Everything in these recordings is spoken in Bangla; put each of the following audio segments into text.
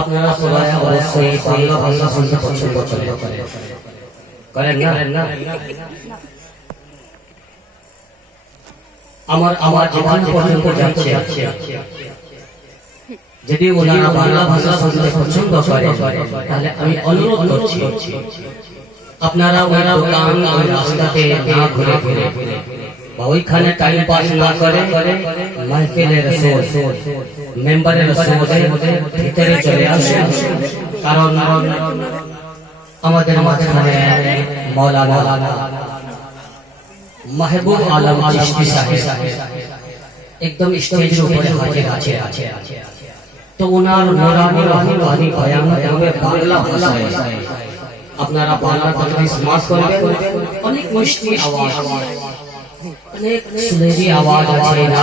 আপনারা সবাই অবশ্যই বাংলা ভাষা শুনতে পছন্দ করেন না? আমার যেখানে পর্যন্ত যাচ্ছে, যদি ওনারা বাংলা ভাষা শুনতে পছন্দ করে তাহলে আমি অনুরোধ করছি আপনারা ওই দোকান ওই রাস্তাতে না ঘুরে বা ওইখানে টাইম পাস না করে মাহফিলের সোর মেম্বারের সোরের ভিতরে চলে আসেন। কারণ আমাদের মাঝখানে মৌলানা মাহবুব আলম চিশতি সাহেব একদম স্টেজের উপরে হাজির আছে। তো ওনার নুরানি রহমানি বয়ান হবে বাংলা ভাষায়। আপনারা বাংলা কথা স্মার্ট করবেন। অনেক মিষ্টি আওয়াজ, অনেক সুরেলি আওয়াজ আছে না,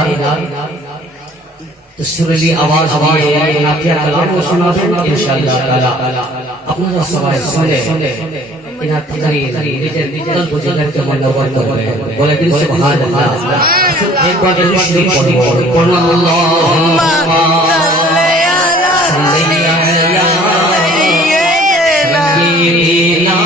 তো সুরেলি আওয়াজ দিয়ে নাতিয়া কালাম শোনাবেন ইনশাআল্লাহ তাআলা। আপনারা সবাই শুনে ইনার তাকরীর নিজের বুঝাতে মনোবল করবেন। বলে দিন সুবহানাল্লাহ। একবার শরীফ পড়ুন আল্লাহুম্মা সাল্লি আলা সাইয়্যিদিনা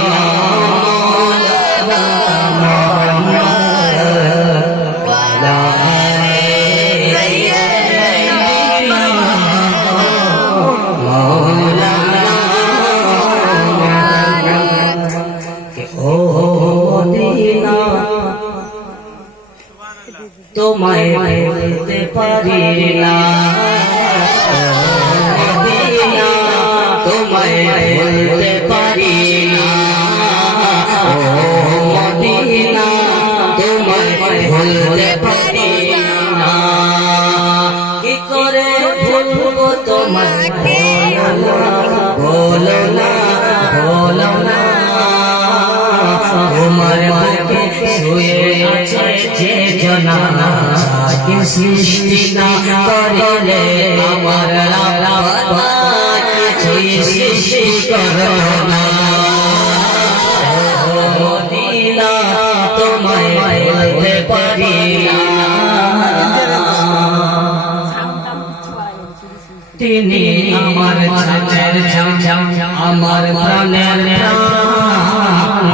তোমায় ভুলতে পারি না, মদিনা তোমায় ভুলতে পারি না, মদিনা তোমায় ভুলতে পারি না। কি করে ভুলবো তোমায়, বলো না তোমার বুকে শুয়ে আছে যে জনা, যাকে সৃষ্টি না করলে আমার আল্লাহ কিছুই সৃষ্টি করো না। মদিনা তোমায় ভুলতে পারি না, তিনি আমার জানের জান, আমার প্রাণের প্রাণ,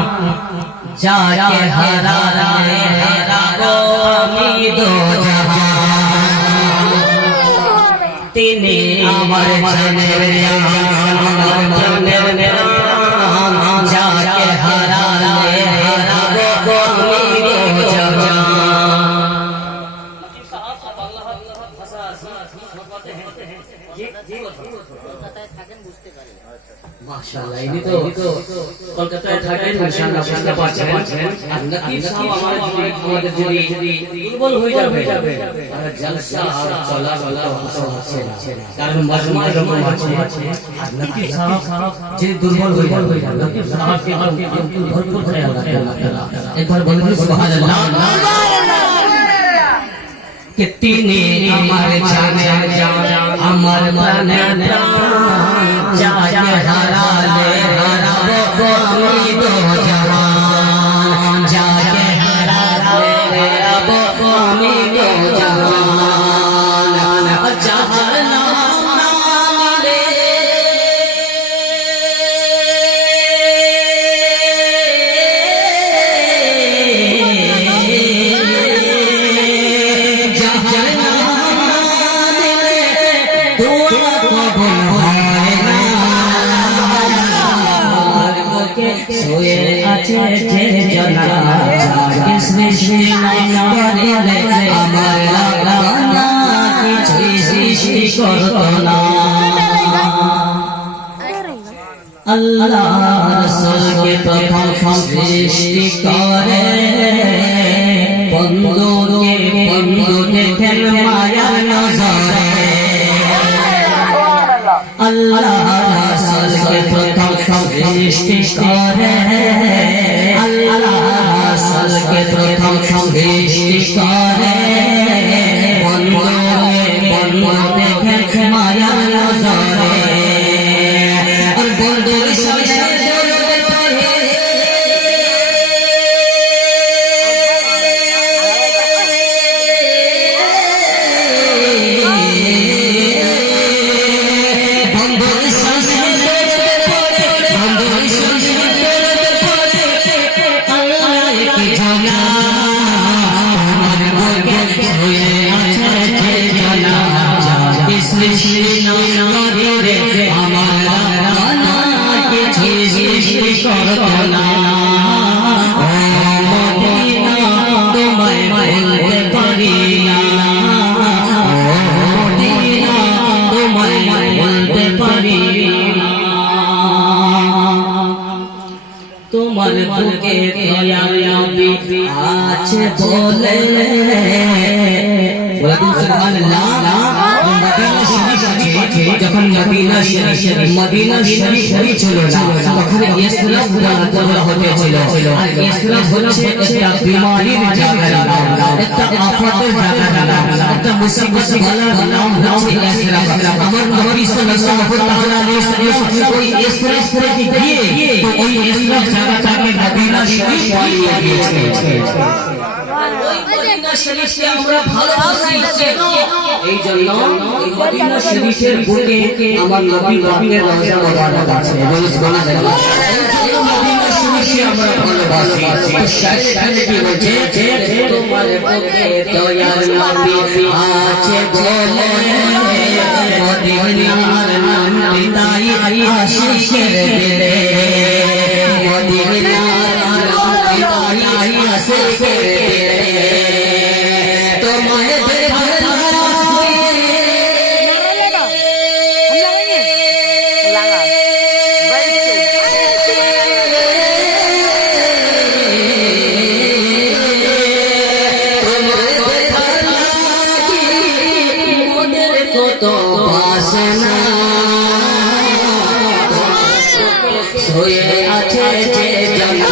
যাকে হারালে হারাবো আমি দো জাহান। তিনি আমার জানের জান, আমার প্রাণের প্রাণ, যাকে হারালে হারাবো আমি দো জাহান। মাশাআল্লাহ, ইনি তো কলকাতায় থাকেন, ইনশাআল্লাহ বুঝতে পারছেন। আর নকিব সাহেব আমাদের যদি দুর্বল হয়ে যাবে আর জলসা আর চলা হচ্ছে না, কারণ মজমায় রকম আছে। আর নকিব সাহেব যে দুর্বল হয়ে যাবে, নকিব সাহেবকে ভরপুর খেয়াল রাখেন। একবার বলুন সুবহানাল্লাহ। कि তিনি আমার জানের জান, আমার প্রাণের প্রাণ, যাকে হারালে হারাবো আমি দো জাহান, যাকে হারালে হারাবো আমি দো জাহান। যাহার নাম নামলে শুয়ে আছে যে জনা, যাকে সৃষ্টি না করলে আমার আল্লাহ কিছুই সৃষ্টি করতো না। আল্লাহ রাসূলকে প্রথম সৃষ্টি করে বন্ধু দেখেন মায়ার নজরে। আল্লাহ রাসূলকে প্রথম সৃষ্টি করে, আল্লাহ রাসূলকে প্রথম সৃষ্টি করে বন্ধু দেখেন মায়ার নজরে। আর বন্ধুর সাথে দরদ পড়ে বন্ধুর সৃষ্টি করে আমার রানা কিছু সৃষ্টি করতো না মদিনা তোমায় বলতে পারি না মদিনা তোমায় বলতে পারি না তোমার বুকে দয়ার নবী আছে বলে যখন মদিনা শরীফ ছিল না তখন ইসলাম বলা হতেছিল আর ইসলাম হচ্ছে একটা বিমারির জায়গা একটা আফাতের জায়গা একটা মুসিবত বালার নাম হচ্ছে ইসলাম আমার নবী সাল্লাল্লাহু তাআলা আলাইহি ওয়াসাল্লাম ওই ইসলাম থেকে গিয়ে ওই ইসলাম জায়গাটাকে মদিনা শরীফ বানিয়ে দিয়েছে শরীফকে আমরা ভালোবাসি এই জন্য এই মদিনা শরীফের বুকে আমার নবী পাকের রওজা মোবারক আছে সুবহানাল্লাহ এই মদিনা শরীফকে আমরা ভালোবাসি তো শায়খ কি বলছে তোমার বুকে দয়ার নবী আছে বলে মদিনার নাম তাই আশিকের দিলে মদিনার নাম তাই আশিকের দিলে তোমায় দেখলা কত বাসনা সোয়ে আছে যে জন্ম